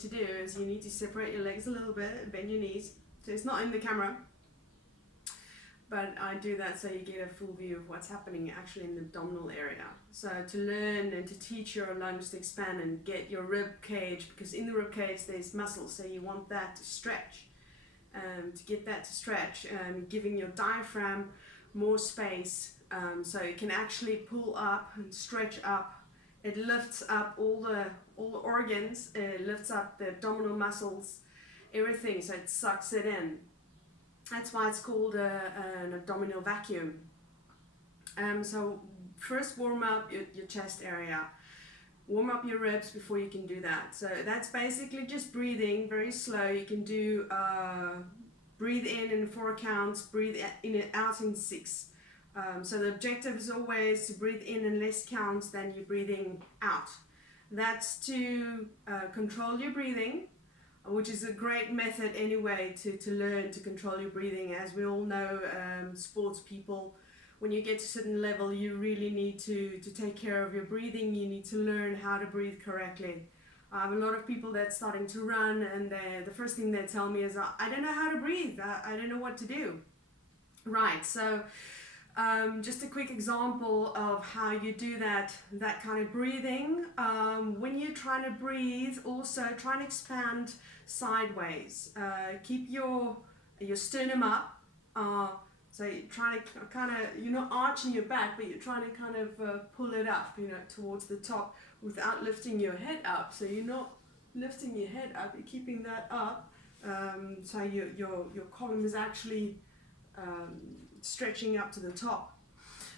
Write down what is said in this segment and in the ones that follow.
to do is you need to separate your legs a little bit, bend your knees. So it's not in the camera, but I do that so you get a full view of what's happening actually in the abdominal area. So to learn and to teach your lungs to expand and get your rib cage, because in the rib cage there's muscles, so you want that to stretch. To get that to stretch, giving your diaphragm more space, so it can actually pull up and stretch up. It lifts up all the organs, it lifts up the abdominal muscles, everything, so it sucks it in. That's why it's called an abdominal vacuum. So first warm up your chest area. Warm up your ribs before you can do that. So that's basically just breathing, very slow. You can do breathe in 4 counts, breathe in and out in 6. So the objective is always to breathe in less counts than you're breathing out. That's to control your breathing, which is a great method anyway to learn to control your breathing. As we all know, sports people, when you get to a certain level, you really need to take care of your breathing. You need to learn how to breathe correctly. I have a lot of people that's starting to run, and the first thing they tell me is, I don't know how to breathe, I don't know what to do. Right, so just a quick example of how you do that kind of breathing. When you're trying to breathe, also try and expand sideways. Keep your sternum up. So you're trying to kind of, you're not arching your back, but you're trying to kind of pull it up, towards the top without lifting your head up. So you're not lifting your head up, you're keeping that up. So your column is actually stretching up to the top.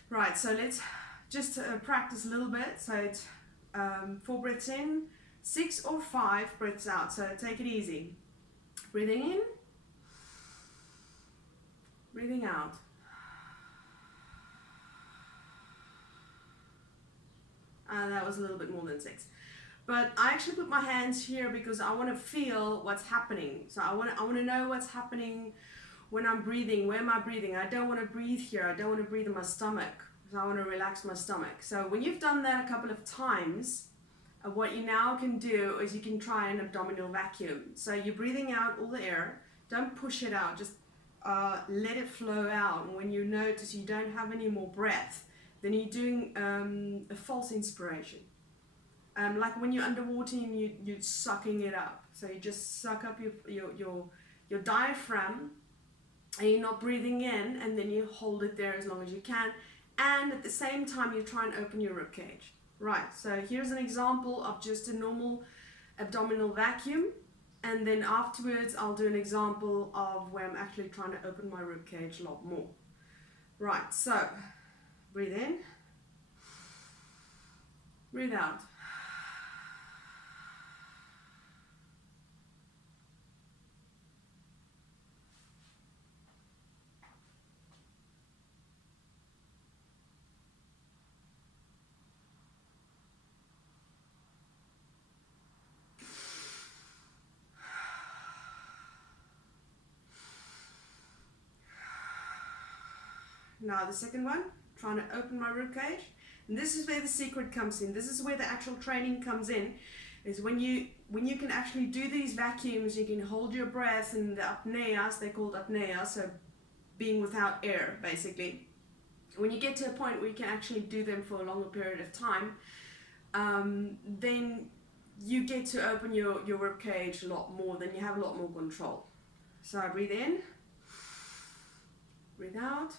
Right, so let's just practice a little bit. So it's 4 breaths in, 6 or 5 breaths out. So take it easy. Breathing in, breathing out. That was a little bit more than 6. But I actually put my hands here because I want to feel what's happening. So I want to know what's happening when I'm breathing. Where am I breathing? I don't want to breathe here. I don't want to breathe in my stomach. So I want to relax my stomach. So when you've done that a couple of times, what you now can do is you can try an abdominal vacuum. So you're breathing out all the air. Don't push it out. Just let it flow out. And when you notice you don't have any more breath, then you're doing a false inspiration. Like when you're underwater and you're sucking it up. So you just suck up your diaphragm, and you're not breathing in, and then you hold it there as long as you can, and at the same time you try and open your rib cage. Right, so here's an example of just a normal abdominal vacuum, and then afterwards I'll do an example of where I'm actually trying to open my rib cage a lot more. Right, so breathe in, breathe out. Now the second one, trying to open my rib cage. And this is where the secret comes in. This is where the actual training comes in. Is when you can actually do these vacuums, you can hold your breath in the apneas, they're called apneas, so being without air basically. When you get to a point where you can actually do them for a longer period of time, then you get to open your rib cage a lot more, then you have a lot more control. So I breathe in, breathe out.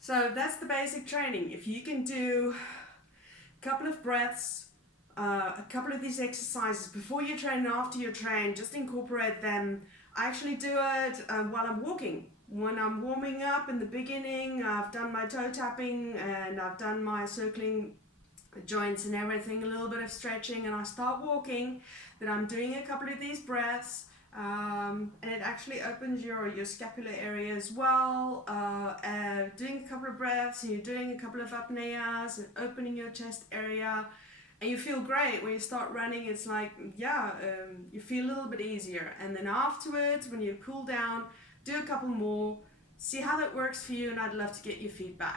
So that's the basic training. If you can do a couple of breaths, a couple of these exercises before you train and after you train, just incorporate them. I actually do it while I'm walking. When I'm warming up in the beginning, I've done my toe tapping and I've done my circling joints and everything, a little bit of stretching, and I start walking, then I'm doing a couple of these breaths, And it actually opens your scapular area as well. Doing a couple of breaths, and you're doing a couple of apneas and opening your chest area, and you feel great. When you start running, it's like, you feel a little bit easier. And then afterwards, when you cool down, do a couple more, see how that works for you, and I'd love to get your feedback.